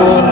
Oh.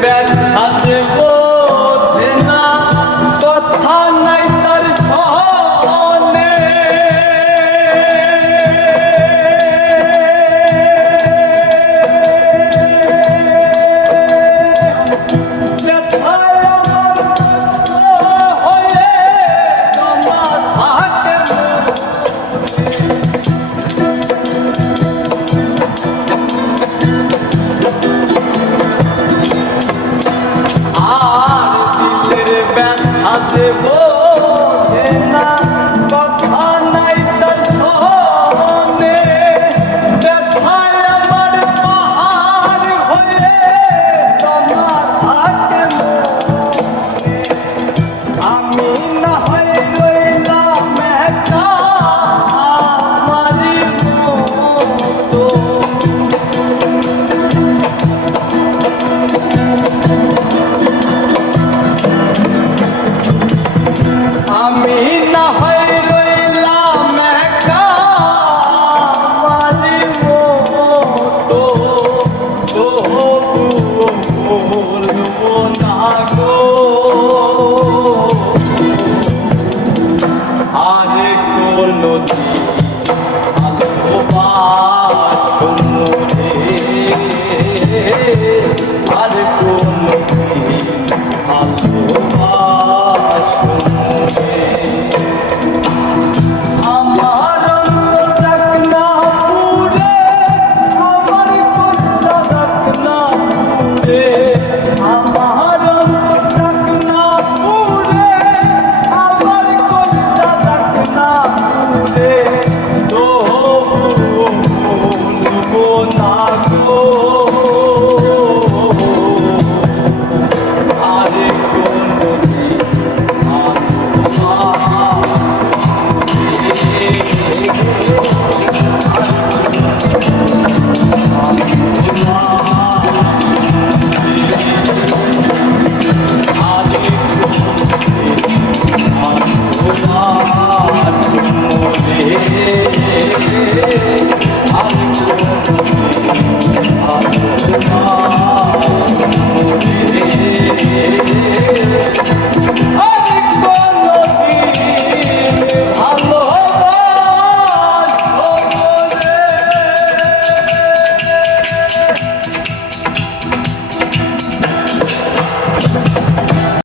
bad যে বোঝে না